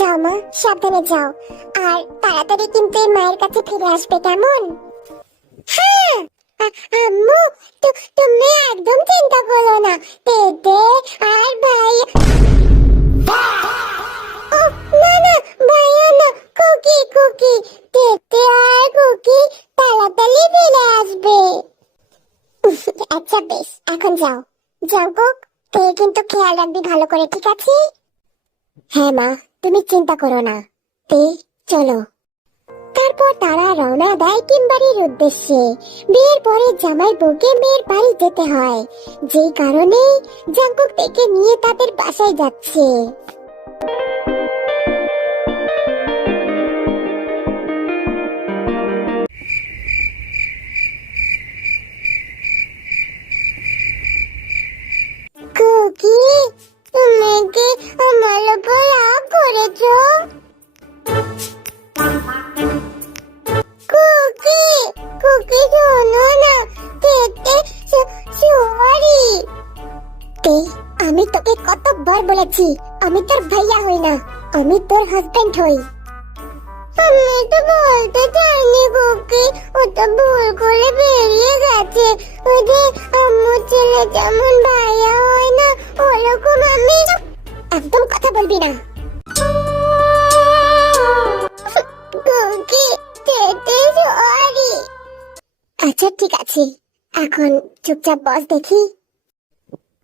যাও মা, সাবধানে যাও। আর তাড়াতাড়ি কিন্তু এই মায়ের কাছে ফিরে আসবে, কেমন? হ্যাঁ আম্মু, তুমি একদম চিন্তা করো না। তেতে আর ভাই, না না, ভাইয়া না, কুকি কুকি, তেতে আর কুকি তাড়াতাড়ি ফিরে আসবে। আচ্ছা বেশ, এখন যাও। জাঙ্কুক, তুই কিন্তু খেয়াল রাখবি ভালো করে, ঠিক আছে? হ্যাঁ মা, তুমি চিন্তা করো না। চলো। তারপর তারা রওনা দেয় কিম্বারির উদ্দেশ্যে। বিয়ের পরে জামাই বউকে মেয়ের বাড়ি যেতে হয়, যেই কারণে জাঙ্কুক থেকে নিয়ে তাদের বাসায় যাচ্ছে। কুকি, তুমি কি আমার উপর রাগ করেছো? কুকি, কুকি শোনো না, তেতে সরি। আমি তোকে কতবার বলেছি আমি তোর ভাইয়া হই না, আমি তোর হাজবেন্ড হই। আমি তো বলতে চাইনি কুকি, ও তো ভুল করে বেরিয়ে গেছে। ওই যে আম্মু ছেলে যেমন ভাইয়া হয় না, ওরকম আমি। একদম কথা বলবি না কুকি, তেতে সরি। আচ্ছা ঠিক আছে, এখন চুপচাপ বস দেখি।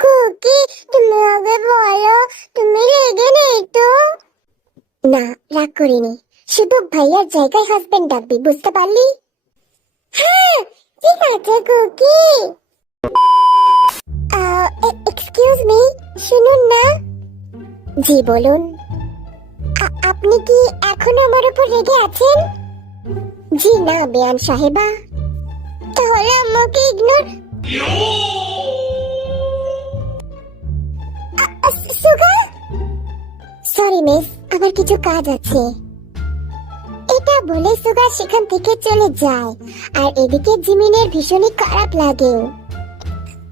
কুকি, তুমি আগে বলো, তুমি রেগে নেই তো? না, রাগ করিনি, শুধু ভাইয়ার জায়গায় হাজবেন্ড ডাকবি, বুঝতে পারলি? হ্যাঁ ঠিক আছে কুকি। এক্সকিউজ মি, শুনুন না। জি বলুন। আপনি কি এখনো আমার উপর রেগে আছেন? জি না বেয়ান সাহেবা। তাহলে আমাকে ইগনোর। সুগা, সরি মিস, আমার কিছু কাজ আছে। এটা বলে সুগা সেখান থেকে চলে যায়। আর এদিকে জিমিনের ভীষণই খারাপ লাগে।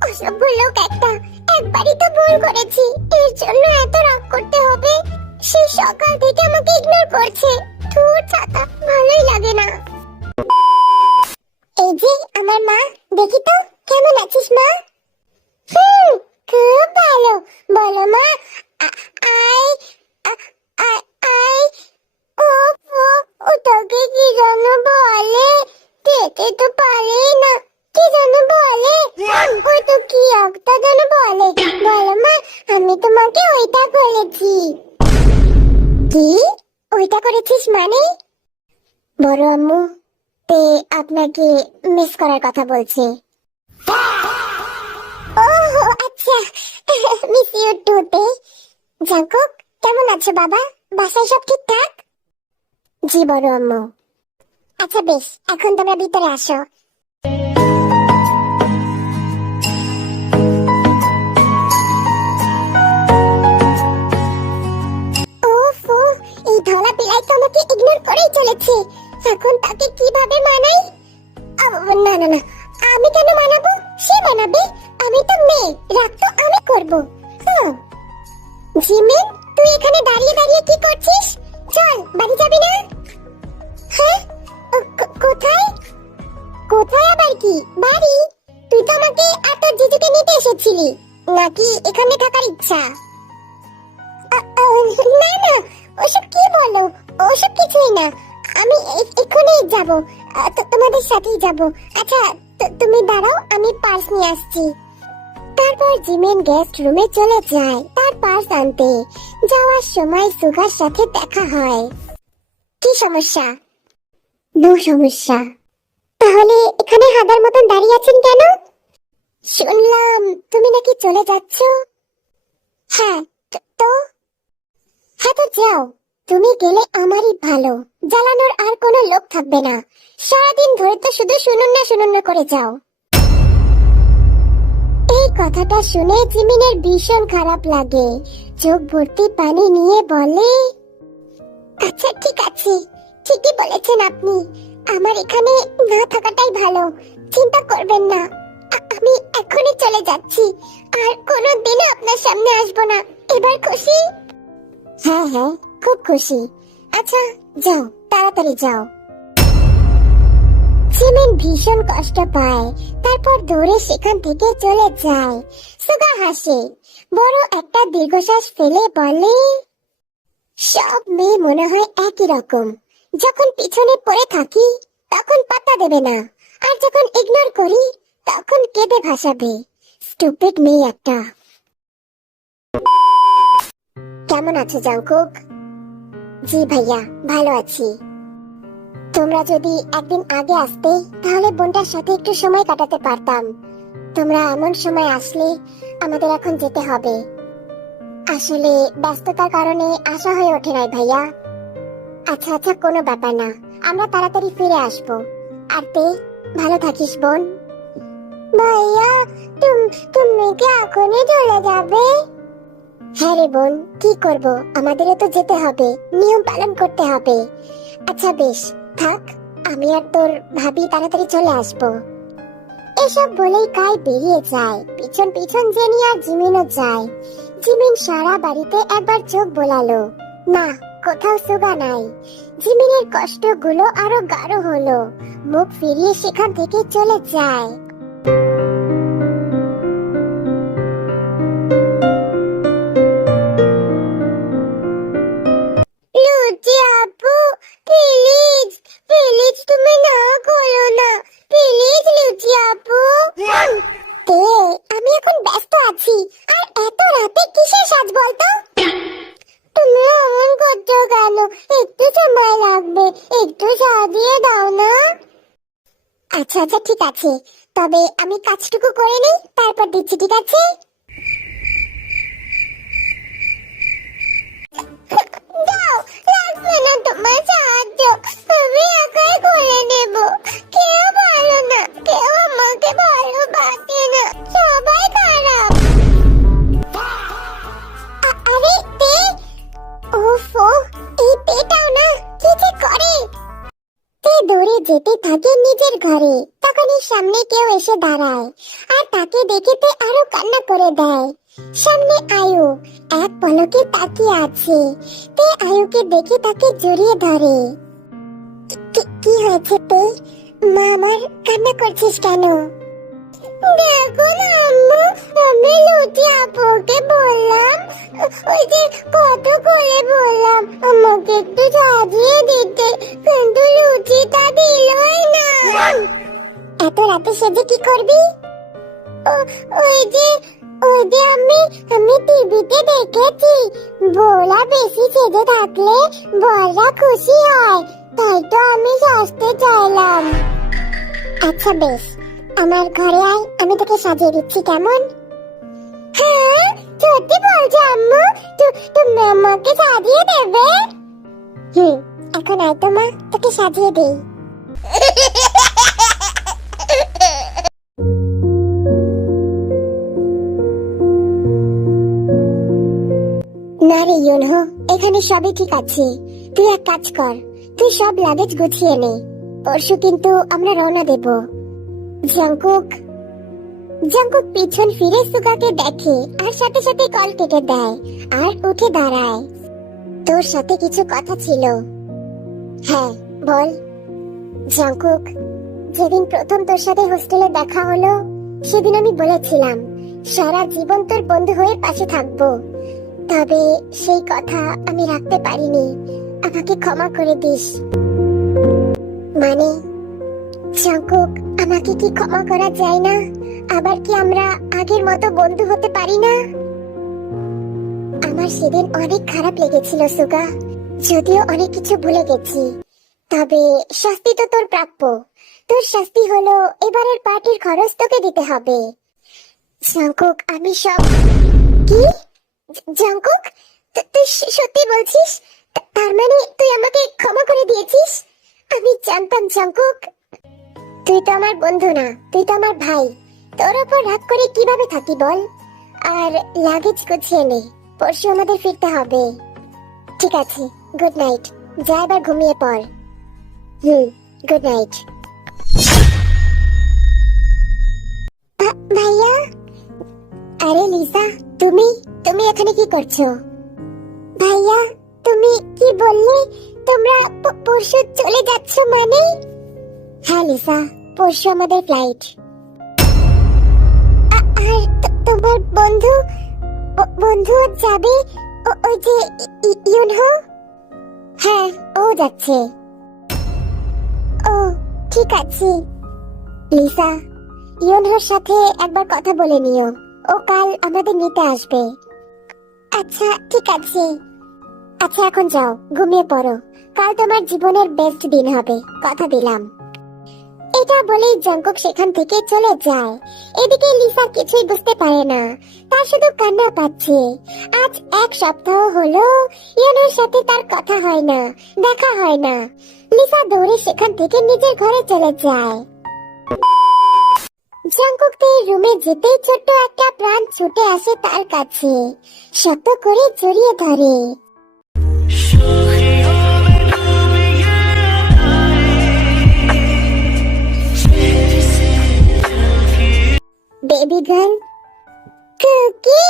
অসভ্য লোক একটা, একবারই তো ভুল করেছি, এর জন্য এত রাগ করতে হবে? সে সকাল থেকে আমাকে ইগনোর করছে। ধুর ছাতা, ভালোই লাগে না। এই যে আমার মা, দেখি তো কেমন আছিস মা? খুব ভালো। বলো মা। আই আই আই ও ওটাকে কি যেন বলে? তেতে তো পারে না, কি যেন বলে? ওই তো কি একটা যেন বলে। বলো মা, আমি তোমাকে ওইটা বলেছি। কি ওইটা করেছিস মানে? বড় আম্মু তে আপনাকে মিস করার কথা বলছে। ওহ আচ্ছা, মিস ইউ টু তে। জাঙ্কুক, কেমন আছো বাবা? বাসায় সব ঠিকঠাক? জি বড় আম্মু। আচ্ছা বেশ, এখন তোমরা ভিতরে আসো। ওফো, এই ধলা বিলাই তো আমাকে ইগনোর করেই চলেছে। এখন তাকে কিভাবে মানাই? না না না, আমি কেন মানাবো? সে মানাবে। আমি তো মেয়ে, রাগ তো আমি করবো। জিমিন, তুই এখানে দাঁড়িয়ে দাঁড়িয়ে কি করছিস? চল, বাড়ি যাবি না? হ্যাঁ, কোথায়? কোথায় আবার কি বাড়ি? তুই তো আমাকে আর তোর জিজুকে নিতে এসেছিলি, নাকি এখানে থাকার ইচ্ছা? না না, ওসব কি বলো? ওসব কিছুই না, আমি এক্ষুনি যাব, তোমাদের সাথেই যাব। আচ্ছা তুমি দাঁড়াও, আমি পার্স নিয়ে আসছি। তারপর জিমিন গেস্ট রুমে চলে যায় তার পার্স আনতে। যাওয়ার সময় সুগার সাথে দেখা হয়। কি সমস্যা? নো সমস্যা। তাহলে এখানে হাদার মতন দাঁড়িয়ে আছেন কেন? শুনলাম তুমি নাকি চলে যাচ্ছ। হ্যাঁ তো? হ্যাঁ তো যাও, তুমি গেলে আমারই ভালো, জ্বালানোর আর কোনো লোক থাকবে না। সারাদিন ধরে তো শুধু শুনুন না শুনুন না করে যাও। এই কথাটা শুনে জিমিনের ভীষণ খারাপ লাগে। চোখ ভর্তি পানি নিয়ে বলে, আচ্ছা ঠিক আছে, ঠিকই বলেছেন আপনি, আমার এখানে না থাকাটাই ভালো। চিন্তা করবেন না, আমি এখনই চলে যাচ্ছি, আর কোনোদিনও আপনার সামনে আসবো না। এবার খুশি? হ্যাঁ হ্যাঁ, খুব খুশি। আচ্ছা যাও, তাড়াতাড়ি যাও। জিমিন ভীষণ কষ্ট পায়, তারপর দৌড়ে সেখান থেকে চলে যায়। সুগা হাসে, বড় একটা দীর্ঘশ্বাস ফেলে বলে, সব মেয়ে মনে হয় একই রকম। যখন পিছনে পড়ে থাকি তখন পাত্তা দেবে না, আর যখন ইগনোর করি তখন কেঁদে ভাসাবে। স্টুপিড মেয়ে একটা। কেমন আছো জাংকুক? জি ভাইয়া, ভালো আছি। তোমরা যদি একদিন আগে আসতে তাহলে বোনটার সাথে একটু সময় কাটাতে পারতাম। তোমরা এমন সময় আসলে আমাদের এখন যেতে হবে। আসলে ব্যস্ততার কারণে আসা হয়ে ওঠে নাই ভাইয়া। আচ্ছা আচ্ছা, কোনো ব্যাপার না, আমরা তাড়াতাড়ি ফিরে আসবো। আর তে ভালো থাকিস বোন। ভাইয়া, তুমি কি এখনই চলে যাবে? হ্যাঁ রে বোন, কি করব, আমাদেরও তো যেতে হবে, নিয়ম পালন করতে হবে। আচ্ছা বেশ, থাক, আমি আর তোর ভাবি তাড়াতাড়ি চলে আসবো। এসব বলেই কাই বেরিয়ে যায়। পিছন পিছন জেনি আর জিমিনও যায়। জিমিন সারা বাড়িতে একবার চোখ বোলালো, না, কোথাও সুগা নাই। জিমিনের কষ্টগুলো আরো গাঢ় হলো। মুখ ফিরিয়ে সেখান থেকে চলে যায়। লুচি আপু, প্লিজ প্লিজ তুমি না করো না, প্লিজ লুচি আপু। তে, আমি এখন ব্যস্ত আছি, আর এত রাতে কিসের সাজ বলতো? তুমি এমন করছো কেন? একটু সময় লাগবে, একটু সাজিয়ে দাও না। আচ্ছা আচ্ছা ঠিক আছে, তবে আমি কাজটুকু করে নিই, তারপর দিচ্ছি, ঠিক আছে? দাও, লাগবে না তোমার সাহায্য, আমি একাই করে নেব। কেউ ভালো না, কেউ আমাকে ভালোবাসে না, সবাই খারাপ। আরে তে, ওফো, এই তেটাও না কি যে করে। তে দৌড়ে যেতে থাকে নিজের ঘরে। তখনই সামনে কেউ এসে দাঁড়ায়, আর তাকে দেখে তে আরো কান্না করে দেয়। সামনে আয়ু এক পলকে তাকিয়ে আছে। তে আয়ুকে দেখে তাকে জড়িয়ে ধরে। কি হয়েছে তে? মা আমার, কান্না করছিস কেন? দেখো না আম্মু, আমি লুচি আপুকে বললাম, ওই যে কত করে বললাম আমাকে একটু সাজিয়ে দিতে, কিন্তু লুচিটা দিলই না। এত রাতে সেজে কি করবি? ওই যে আমি টিভিতে দেখেছি, বউরা বেশি সেজে থাকলে বররা খুশি হয়, তাই তো আমি সাজতে চাইলাম। আচ্ছা বেশ, আমার ঘরে আয়, আমি তোকে সাজিয়ে দিচ্ছি, কেমন? হ্যাঁ, সত্যি বলছো আম্মু? তুমি আমাকে সাজিয়ে দেবে? এখন আয় তো মা, তোকে সাজিয়ে দেই। না রে ইউনহো, এখানে সবই ঠিক আছে। তুই এক কাজ কর, তুই সব লাগেজ গুছিয়ে নে, পরশু কিন্তু আমরা রওনা দেব। জাংকুক পিছন ফিরে সুগাকে দেখে, আর সাথে সাথে কল কেটে দেয়, আর উঠে দাঁড়ায়। তোর সাথে কিছু কথা ছিল। হ্যাঁ বল। জাংকুক, যেদিন প্রথম তোর সাথে হোস্টেলে দেখা হলো, সেদিন আমি বলেছিলাম সারা জীবন তোর বন্ধু হয়ে পাশে থাকবো। তবে সেই কথা আমি রাখতে পারিনি, আমাকে ক্ষমা করে দিস। মানে জাংকুক, আমাকে কি ক্ষমা করা যায় না? আবার কি আমরা আগের মতো বন্ধু হতে পারি না? আমার সেদিন অনেক খারাপ লেগেছিল সুগা, যদিও অনেক কিছু ভুলে গেছি। তবে শাস্তি তো তোর প্রাপ্য। তোর শাস্তি হলো এবারের পার্টির খরচ তোকে দিতে হবে। জাংকুক, আমি সব। কি? জাংকুক, তুই সত্যি বলছিস? তার মানে তুই আমাকে ক্ষমা করে দিয়েছিস? আমি জানতাম জাংকুক। তুই তো আমার বন্ধু না, তুই তো আমার ভাই। তোর ওপর রাগ করে কিভাবে থাকি বল? আর লাগেজ গুছিয়ে নে, পরশু আমাদের ফিরতে হবে। ঠিক আছে, গুড নাইট, যা এবার ঘুমিয়ে পড়। Good night. ভাইয়া। আরে লিসা, তুমি এখানে কি করছো? ভাইয়া, তুমি কি বললে? তোমরা পরশু চলে যাচ্ছ মানে? হ্যাঁ লিসা, পরশু আমাদের ফ্লাইট। আর তোমার বন্ধু যাবে? ওই যে ইউনহো? হ্যাঁ, ও যাচ্ছে। ও ঠিক আছে। লিসা, ইউনহোর সাথে একবার কথা বলে নিও, ও কাল আমাদের নিতে আসবে। আচ্ছা ঠিক আছে। আচ্ছা এখন যাও, ঘুমিয়ে পড়ো, কাল তোমার জীবনের বেস্ট দিন হবে, কথা দিলাম। এটা বলেই জঙ্কুক সেখান থেকে চলে যায়। এদিকে লিসা কিছুই বুঝতে পারে না, তার শুধু কান্না পাচ্ছে। আজ 1 সপ্তাহ হলো ইউনোর সাথে তার কথা হয় না, দেখা হয় না। লিসা দৌড়ে সেখান থেকে নিজের ঘরে চলে যায়। জঙ্কুক তার রুমে যেতেই ছোট্ট একটা প্রাণ ছুটে আসে তার কাছে, শক্ত করে জড়িয়ে ধরে। বেবি গার্ল, কুকি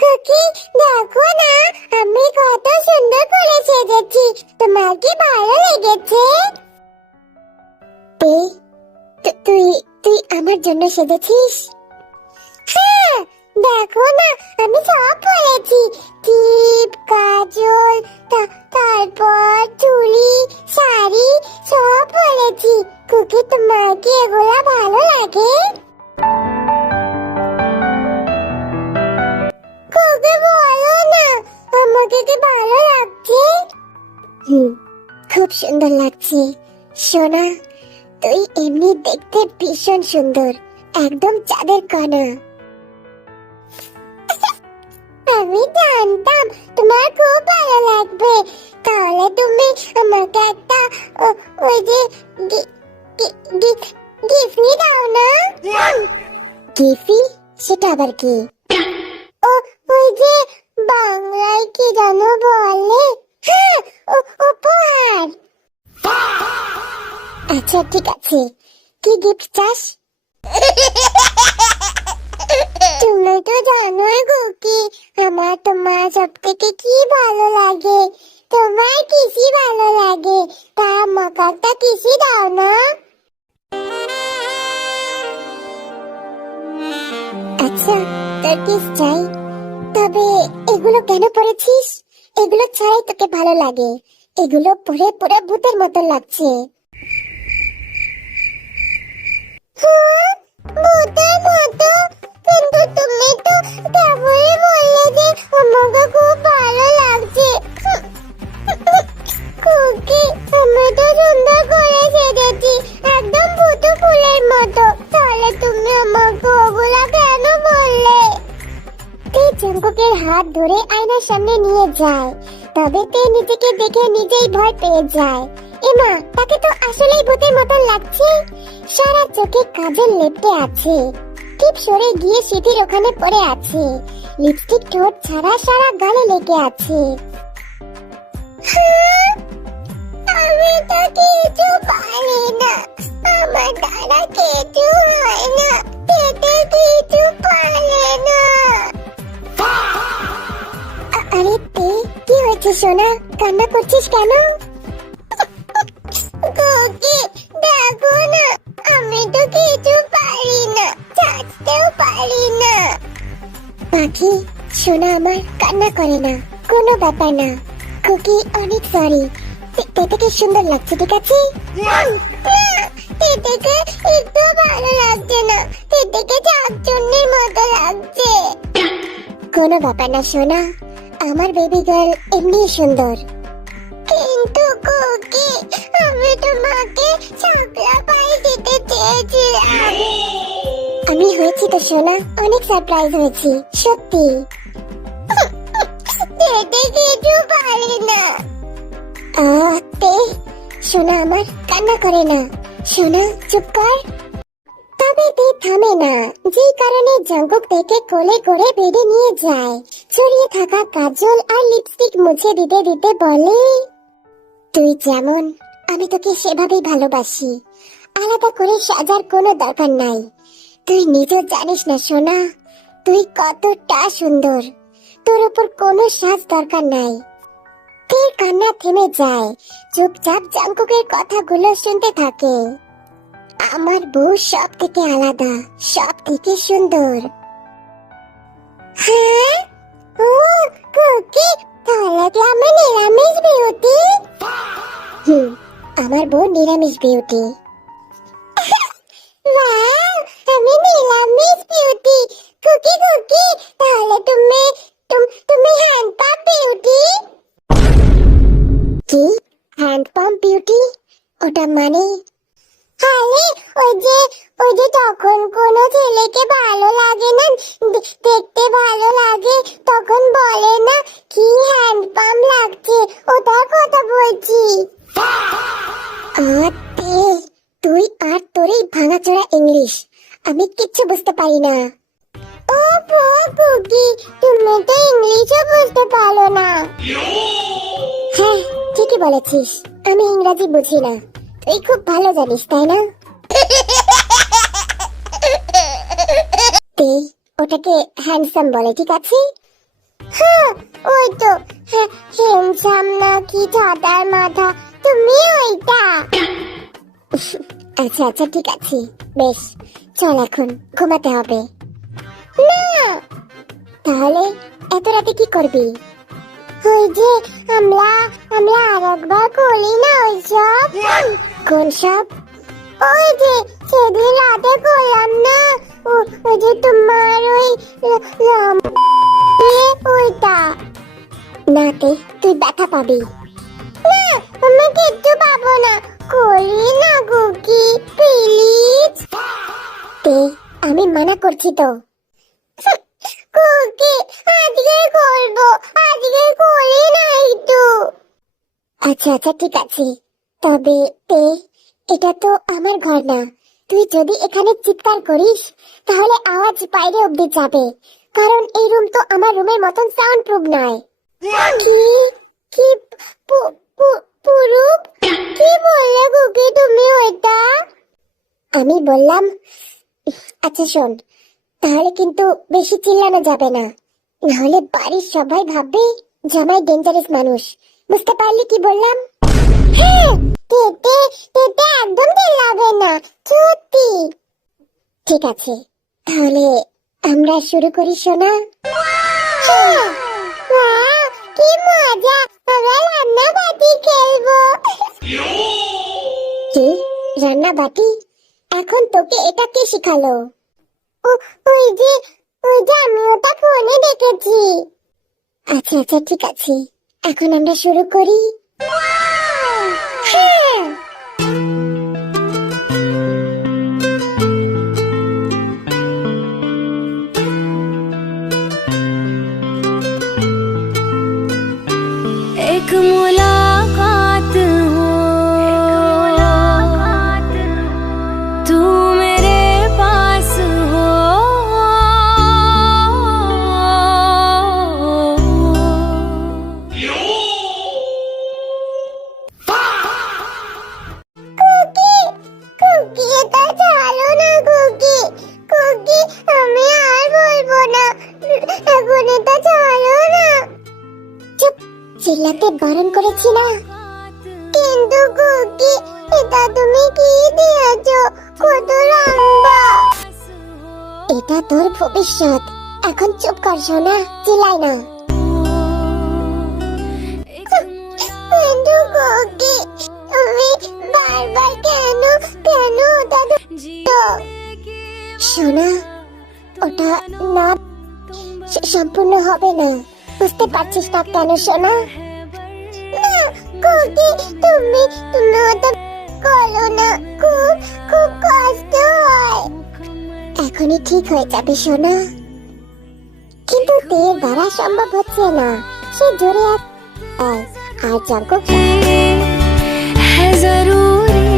কুকি, দেখো না আমি কত সুন্দর করে সেজেছি, তোমার কি ভালো লেগেছে? তুই তুই আমার জন্য সেজেছিস? হ্যাঁ, দেখো না আমি সব পরেছি, টিপ, কাজল, তারপর চুড়ি, শাড়ি সব পরেছি। কুকি, তোমার কি এগুলা ভালো লাগে? কুকি বলো না, আমাকে কি ভালো লাগছে? খুব সুন্দর লাগছে সোনা, তুই এমনি দেখতে ভীষণ সুন্দর, একদম চাঁদের কণা। আমি জানতাম তোমার খুব ভালো লাগবে, তাহলে তুমি আমাকে একটা ওই যে গিফট দাও না। গিফি? সেটা আবার কি? ওই যে বাংলায় কি জানো বলে? হ্যাঁ, উপহার। আচ্ছা ঠিক আছে, কি গিফট চাস? তুমি তো জানোই কুকি, আমার তোমার সব থেকে কি ভালো লাগে। তোমার কিসি ভালো লাগে, তা আমাকে একটা কিসি দাও না। আচ্ছা তোর কিস চাই, তবে এগুলো কেন পরেছিস? এগুলো ছাড়াই তোকে ভালো লাগে, এগুলো পরে পুরো ভূতের মতো লাগছে। হ্যাঁ, ভূতের মতো? কিন্তু তুমি তো কেবলই বললে যে আমাকে খুব ভালো লাগছে। কুকি, আমি তো সুন্দর করে সেজেছি, একদম ভূত ফুলের মতো, তাহলে তুমি আমাকে ওগুলা কেন বললে? তে জঙ্কুকের হাত ধরে আয়নার সামনে নিয়ে যায়, তবে তে নিজেকে দেখে নিজেই ভয় পেয়ে যায়। এমা, তাকে তো আসলেই ভূতের মতন লাগছে, সারা চোখে কাজল লেপটে আছে, টিপ সরে গিয়ে সিটির ওখানে পড়ে আছে, লিপস্টিক ঠোঁট ছাড়া সারা গালে লেগে আছে। আমি তো কিছু পারি না, আমার দ্বারা কিছু হয় না, পেটে কিছু পারে না। আরে তে, কি হয়েছে সোনা, কান্না করছিস কেন? কুকি, দেখো না আমি তো কিছু পারি না, চাচতেও পারি না। পাখি সোনা আমার, কান্না করে না, কোনো ব্যাপার না। কুকি অনেক সরি, তেতেকে সুন্দর লাগছে, ঠিক আছে? তেতেকে একটু ভালো লাগছে না, তেতেকে চাকচুন্নির মতো লাগছে। কোনো ব্যাপার না সোনা, আমার বেবি গার্ল এমনি সুন্দর। কিন্তু কুকি, আমি তোমাকে শাপলা পাই দিতে চেয়েছিলাম। আমি হয়েছি তো সোনা, অনেক সারপ্রাইজ হয়েছি সত্যি। তেতে কিছু পারি না। তে সোনা আমার, কান্না করে না, সোনা চুপ কর। তবে তে থামে না, যেই কারণে জঙ্কুক থেকে কোলে করে বেডে নিয়ে যায়, ছড়িয়ে থাকা কাজল আর লিপস্টিক মুছে দিতে দিতে বলে, তুই যেমন আমি তোকে সেভাবেই ভালোবাসি, আলাদা করে সাজার কোনো দরকার নাই। তুই নিজে জানিস না সোনা, তুই কতটা সুন্দর, তোর উপর কোনো সাজ দরকার নাই। ফের কান্না থেমে যায়, চুপচাপ জাঙ্কুকের কথাগুলো শুনতে থাকে। আমার বউ সব থেকে আলাদা, সব থেকে সুন্দর। হ্যাঁ, ও কুকি, তাহলে কি আমি নিরামিষ বিউটি? আমার বউ নিরামিষ বিউটি। ওয়াও, আমি নিরামিষ বিউটি। কুকি কুকি, তাহলে তুমি হ্যান্ড পাম্প বিউটি? কি হ্যান্ড পাম্প বিউটি? ওটা মানে? আরে ওই যে তখন কোনো ছেলেকে ভালো লাগে না, দেখতে ভালো লাগে, তখন বলে না কি হ্যান্ড পাম্প লাগছে, ওটার কথা বলছি। আতে, তুই আর তোর এই ভাঙাচোরা ইংলিশ, আমি কিচ্ছু বুঝতে পারি না। ও কুকি, তুমি তো ইংলিশও বুঝতে পারো না। হ্যাঁ, ঠিকই বলেছিস, আমি ইংরাজি বুঝি না, তুই খুব ভালো জানিস তাই না? তুই ওটাকে হ্যান্ডসাম বলে, ঠিক আছে? হ্যাঁ, ওই তো হ্যান্ডসাম নাকি ঠাডার মাথা, তুমি ওইটা। আচ্ছা আচ্ছা, ঠিক আছে, বেশ, চল এখন ঘুমাতে হবে। না, তাহলে এত রাতে কি করবি? ওই যে আমরা আরেকবার করি না ওইসব। কোন সব? ওই যে সেদিন রাতে করলাম না, ওই যে তোমার ওই ওইটা। নাতে, তুই ব্যথা পাবি। না, আমি কিচ্ছু পাবো না, করি না কুকি, প্লিজ। আমি মানা করছি তো। কুকি, আজকে করবো, আজকে করি না একটু। আচ্ছা আচ্ছা, ঠিক আছে, তবে এটা তো আমার ঘর না, তুই যদি এখানে চিৎকার করিস তাহলে আওয়াজ বাইরে অব্দি যাবে, কারণ এই রুম তো আমার রুমের মতন সাউন্ড প্রুফ নয়। কি কি পুরুপ? কি বললে কুকি তুমি ওইটা? আমি বললাম, আচ্ছা শোন, তাহলে কিন্তু বেশি চিল্লানো যাবে না, নাহলে বাড়ির সবাই ভাববে জামাই ডেঞ্জারাস মানুষ, বুঝতে পারলি কি বললাম? হ্যাঁ, একদম চিল্লাবে না, সত্যি। ঠিক আছে, তাহলে আমরা শুরু করি সোনা। হ্যাঁ, বাহ, কি মজা, আমরা রান্না বাটি খেলবো। কি রান্না বাটি? এখন তোকে এটা কে শিখালো? ওই যে আমি ওটা ফোনে দেখেছি। আচ্ছা আচ্ছা, ঠিক আছে, এখন আমরা শুরু করি। হ্যাঁ, एक मुलाकात हो, तू मेरे पास हो, কুকি এটা ছাড়ো না কুকি, কুকি আমি আর বলবো না, এখন এটা ছাড়ো না। চুপ, চিল্লাতে বারণ করেছি না? কিন্তু কুকি, এটা তুমি কি দিয়েছো, কত লম্বা। এটা তোর ভবিষ্যৎ, এখন চুপ কর সোনা, চিল্লাই না। কিন্তু কুকি, তুমি বারবার কেন ওটা ধরছো? সোনা, ওটা না সম্পূর্ণ হবে না, বুঝতে পারছিস না কেন সোনা? না কুকি, তুমি ওটা করো না, খুব কষ্ট হয়। এখনই ঠিক হয়ে যাবে সোনা, কিন্তু তের দ্বারা সম্ভব হচ্ছে না, সে জোরে আর জাঙ্কুক है जरूरी।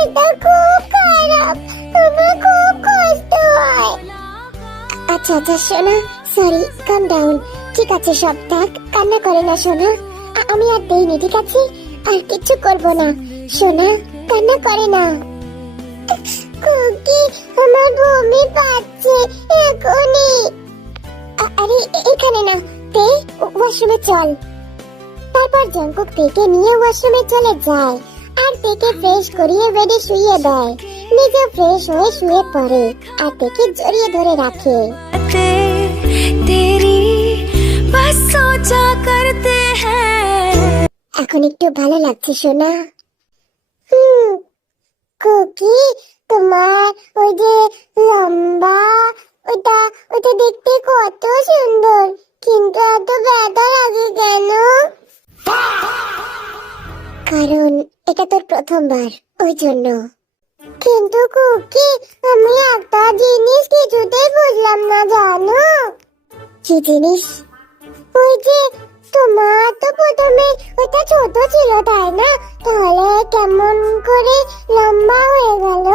এটা খুব খারাপ, আমার খুব কষ্ট হয়। আচ্ছা আচ্ছা সোনা, সরি, কাম ডাউন, ঠিক আছে, সব থাক, কান্না করে না সোনা, আমি আর দেইনি, ঠিক আছে, আর কিছু করব না সোনা, কান্না করে না। কুকি, আমার বমি পাচ্ছে এখনই। আরে এখানে না, তে ওয়াশরুমে চল। তারপর জঙ্কুক তেকে নিয়ে ওয়াশরুমে চলে যায় আর তেকে ফ্রেশ করিয়ে বেডে শুইয়ে দেয়। নিজে ফ্রেশ হয়ে শুয়ে পড়ে আর তেকে জড়িয়ে ধরে রাখে। तेरी बस सोचा करते हैं। এখন একটু ভালো লাগছে সোনা? কুকি, তোমার ওই যে লম্বা, ওটা ওটা দেখতে কত সুন্দর, কিন্তু এত ব্যথা লাগে কেন? কারণ এটা তোর প্রথমবার, ওই জন্য। কিন্তু কুকি, আমি একটা জিনিস কিছুতেই বুঝলাম না, জানো? কি জিনিস? ওই যে তোমার তো প্রথমে ওটা ছোট ছিল, তাই না? তাহলে কেমন করে লম্বা হয়ে গেল?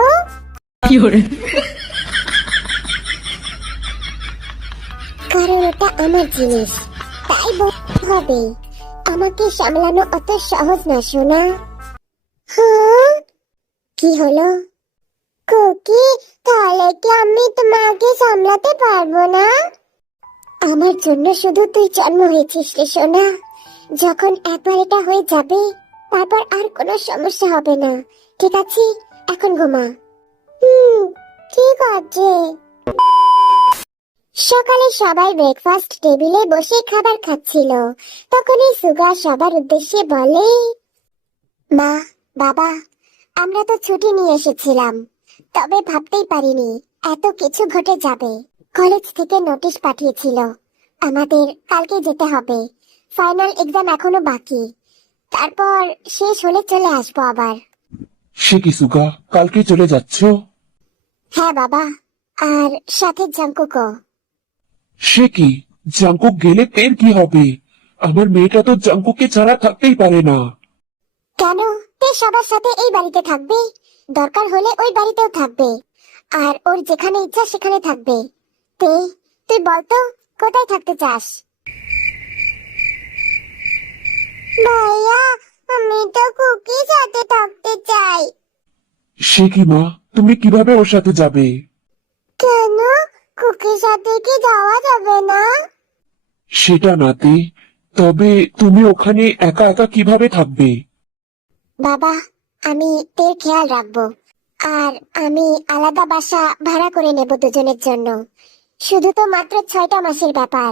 কারণ ওটা আমার জিনিস, তাই হবে। আমাকে সামলানো অত সহজ না সোনা। হ্যাঁ, কি হলো? কুকি, তাহলে কি আমি তোমাকে সামলাতে পারবো না? আমার জন্য শুধু তুই জন্ম হয়েছিস রে সোনা। যখন একবার এটা হয়ে যাবে, তারপর আর কোনো সমস্যা হবে না। ঠিক আছে, এখন ঘুমা। ঠিক আছে। সকালে সবাই ব্রেকফাস্ট টেবিলে বসে খাবার খাচ্ছিল। তখনই সুগা সবার উদ্দেশ্যে বলে, মা, বাবা, আমরা তো ছুটি নিয়ে এসেছিলাম, তবে ভাবতেই পারিনি এত কিছু ঘটে যাবে। কলেজ থেকে নোটিশ পাঠিয়েছিল আমাদের কালকে যেতে হবে। ফাইনাল এক্সাম এখনো বাকি, তারপর শেষ হলে চলে আসবো আবার। সে কি সুগা, কালকে চলে যাচ্ছ? হ্যাঁ বাবা, আর সাথে জাঙ্কুকও। সে কি, জাঙ্কুক গেলে তের কি হবে? আমার মেয়েটা তো জাঙ্কুককে ছাড়া থাকতেই পারে না। কেন? তে সবার সাথে এই বাড়িতে থাকবে, দরকার হলে ওই বাড়িতেও থাকবে, আর ওর যেখানে ইচ্ছা সেখানে থাকবে। তে, তুই বলতো কোথায় থাকতে চাস? ভাইয়া, আমি তো কুকির সাথে থাকতে চাই। সে কি মা, তুমি কিভাবে ওর সাথে যাবে? কেন? কুকির সাথে কি যাওয়া যাবে না? সেটা নাতে, তবে তুমি ওখানে একা একা কিভাবে থাকবে? বাবা, আমি তের খেয়াল রাখবো, আর আমি আলাদা বাসা ভাড়া করে নেব দুজনের জন্য। শুধু তো মাত্র 6টা মাসের ব্যাপার।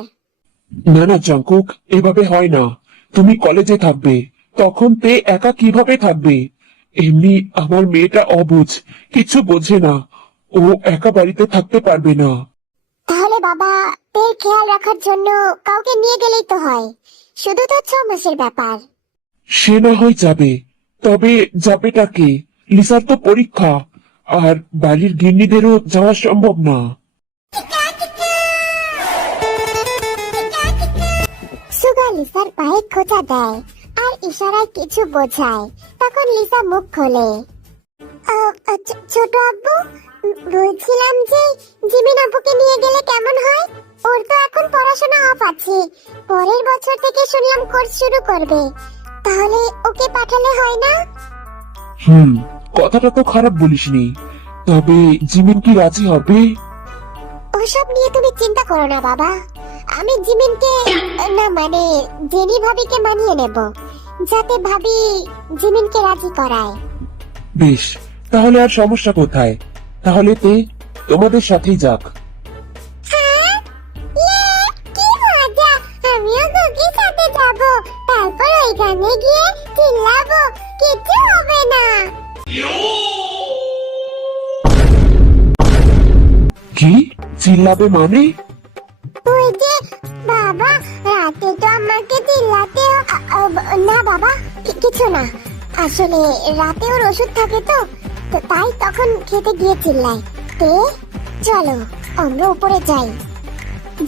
না না জাঙ্কুক, এভাবে হয় না। তুমি কলেজে থাকবে, তখন তে একা কিভাবে থাকবে? এমনি আমার মেয়েটা অবুঝ, কিছু বোঝে না, ও একা বাড়িতে থাকতে পারবে না। তাহলে বাবা, তের খেয়াল রাখার জন্য কাউকে নিয়ে গেলেই তো হয়। শুধু তো 6 মাসের ব্যাপার। সে না হয় যাবে, তবে যাবেটা কে? লিসার তো পরীক্ষা, আর বাড়ির গিন্নিদেরও যাওয়া সম্ভব না। সুগা লিসার পায়ে খোঁচা দেয় আর ইশারায় কিছু বোঝায়। তখন লিসা মুখ খোলে। ছোট আব্বু, বলছিলাম যে জিমিন আব্বুকে নিয়ে গেলে কেমন হয়? ওর তো এখন পড়াশোনা অফ আছে, পরের বছর থেকে শুনলাম কোর্স শুরু করবে। তাহলে ওকে পাঠালে হয় না? কথাটা তো খারাপ বলিসনি, তবে জিমিন কি রাজি হবে? ওসব নিয়ে তুমি চিন্তা করো না বাবা। আমি জিমিনকে, না মানে জেনি ভাবিকে মানিয়ে নেব, যাতে ভাবি জিমিনকে রাজি করায়। বেশ, তাহলে আর সমস্যা কোথায়? তাহলে তে তোমাদের সাথেই যাক। হ্যাঁ? ইয়ে, কি মজা! আমিও কুকির সাথে যাব, তারপর ওইখানে গিয়ে চিল্লাবো, কিচ্ছু হবে না। কি চিল্লাবে মানে? ওই যে বাবা, রাতে তো আমাকে চিল্লাতে না বাবা, কিছু না। আসলে রাতে ওর ওষুধ থাকে তো, তাই তখন খেতে গিয়ে চিল্লায়। তে, চলো আমরা উপরে যাই।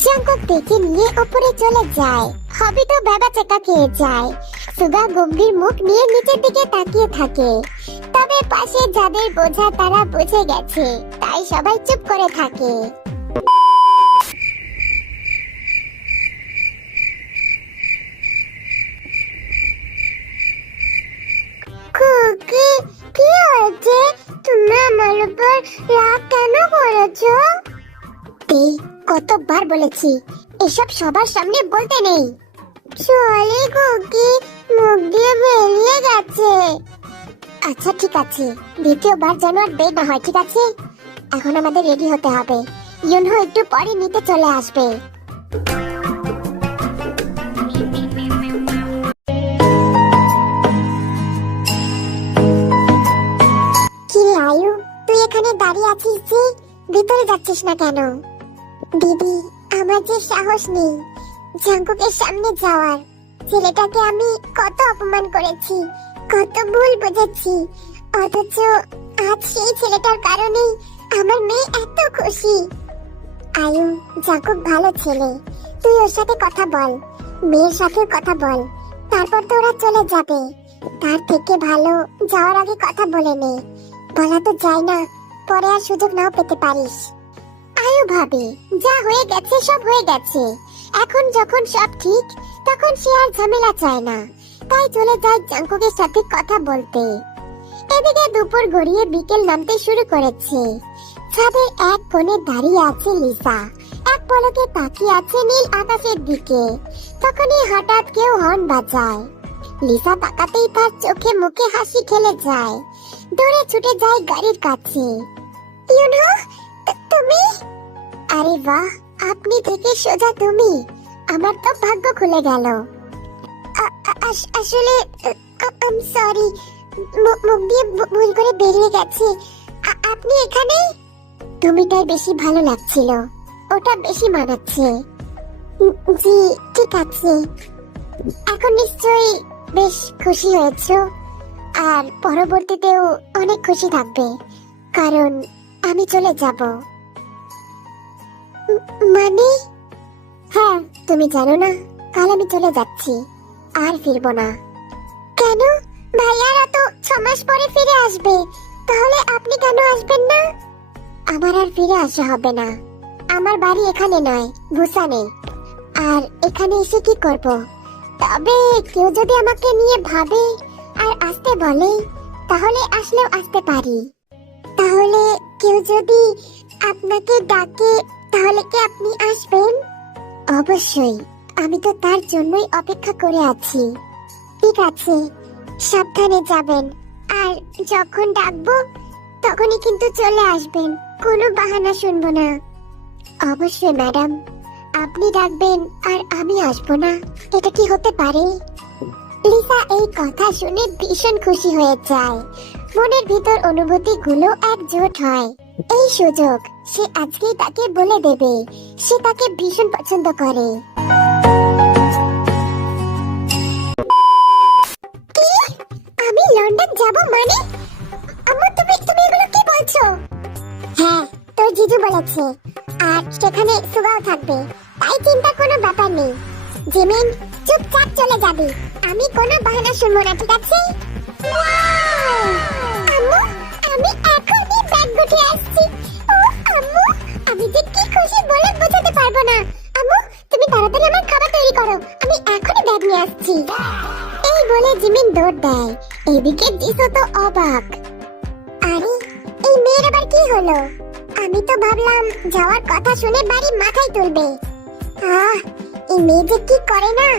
জাঙ্কুক দেখে নিয়ে উপরে চলে যায়। হবি তো বাবা চেকা খেয়ে যায়। সুগা গম্ভীর মুখ নিয়ে নিচের দিকে তাকিয়ে থাকে। তবে পাশে যাদের বোঝা তারা বুঝে গেছে, তাই সবাই চুপ করে থাকে। খুকি, কি হয়েছে? তুমি আমার উপর রাগ কেন করেছো? কতবার বলেছি এসব সবার সামনে বলতে নেই। চলে খুকি, মুখ দিয়ে বেরিয়ে গেছে। আচ্ছা ঠিক আছে, দ্বিতীয়বার যেন আর বের না হয়, ঠিক আছে? এখন আমাদের রেডি হতে হবে। ইউনহো একটু পরে নিতে চলে আসবে। কি রে আয়ু, তুই এখানে দাঁড়িয়ে আছিস যে, ভিতরে যাচ্ছিস না কেন? দিদি, আমার যে সাহস নেই জাঙ্কুকের সামনে যাওয়ার। ছেলেটাকে আমি কত অপমান করেছি, কত ভুল বুঝেছি, অথচ আজ সেই ছেলেটার কারণেই আমার মেয়ে এত খুশি। আয়ু, জাঙ্কুক ভালো ছেলে, তুই ওর সাথে কথা বল, মেয়ের সাথে কথা বল, তারপর তো ওরা চলে যাবে। তার থেকে ভালো যাওয়ার আগে কথা বলে নে। বলা তো যায় না, পরে আর সুযোগ নাও পেতে পারিস। আয়ু ভাবি, যা হয়ে গেছে সব হয়ে গেছে। এখন যখন সব ঠিক, তখন সে আর ঝামেলা চায় না, তাই চলে যায় জাঙ্কুকের সাথে কথা বলতে। এদিকে দুপুর গড়িয়ে বিকেল নামতে শুরু করেছে। ছাদের এক কোণে দাঁড়িয়ে আছে লিসা, এক পলকে তাকিয়ে আছে নীল আকাশের দিকে। তখনই হঠাৎ কেউ হর্ন বাজায়। লিসা তাকাতেই তার চোখে মুখে হাসি খেলে যায়। দৌড়ে ছুটে যায় গাড়ির কাছে। ইউনো, তুমি? আরে বাহ, আপনি থেকে সোজা তুমি, আমার তো ভাগ্য খুলে গেল। আসলে আই এম সরি, মুখ দিয়ে ভুল করে বেরিয়ে গেছে। আপনি এখানে? তুমিটাই বেশি ভালো লাগছিল, ওটা বেশি মানাচ্ছে। জি ঠিক আছে। এখন নিশ্চয়ই বেশ খুশি হয়েছো, আর পরবর্তীতেও অনেক খুশি থাকবে, কারণ আমি চলে যাব। মানে? হ্যাঁ, তুমি জানো না, কাল আমি চলে যাচ্ছি, আর ফিরবো না। কেন? ভাইয়ারা তো 6 মাস পরে ফিরে আসবে, তাহলে আপনি কেন আসবেন না? আমার আর ফিরে আসা হবে না। আমার বাড়ি এখানে নয়, বুসানে। আর এখানে এসে কি করব? তবে কেউ যদি আমাকে নিয়ে ভাবে আর আসতে বলে, তাহলে আসলেও আসতে পারি। তাহলে কেউ যদি আপনাকে ডাকে, তাহলে কি আপনি আসবেন? অবশ্যই, আমি তো তার জন্যই অপেক্ষা করে আছি। ঠিক আছে, সাবধানে যাবেন, আর যখন ডাকবো তখনই কিন্তু চলে আসবেন, কোনো বাহানা শুনবো না। অবশ্যই ম্যাডাম, আপনি ডাকবেন আর আমি আসবো না, এটা কি হতে পারে? লিসা এই কথা শুনে ভীষণ খুশি হয়ে যায়। মনের ভিতর অনুভূতিগুলো একজোট হয়। এই সুযোগ সে আজকেই তাকে বলে দেবে সে তাকে ভীষণ পছন্দ করে। কি? আমি লন্ডন যাব মানে? আম্মু, তুমি এগুলো কি বলছো? হ্যাঁ, তোর জিজু বলেছে, আর সেখানে সুগাও থাকবে, তাই চিন্তা কোনো ব্যাপার নেই। জিমিন, চুপচাপ চলে যাবি, আমি কোনো বাহানা শুনবো না, ঠিক আছে? আম্মু, আমি এখনই ব্যাগ গুটিয়ে আসছি। ও আম্মু, আমি যে কি খুশি বলে বোঝাতে পারবো না। আম্মু, তুমি তাড়াতাড়ি আমার খাবার তৈরি করো, আমি এখনই ব্যাগ নিয়ে আসছি। এই বলে জিমিন দৌড় দেয়। এদিকে জিসু তো অবাক। আরে, এই মেয়ের আবার কি হলো? আমি তো ভাবলাম যাওয়ার কথা শুনে বাড়ি মাথায় তুলবে। এই মেয়ে যে কি করে না।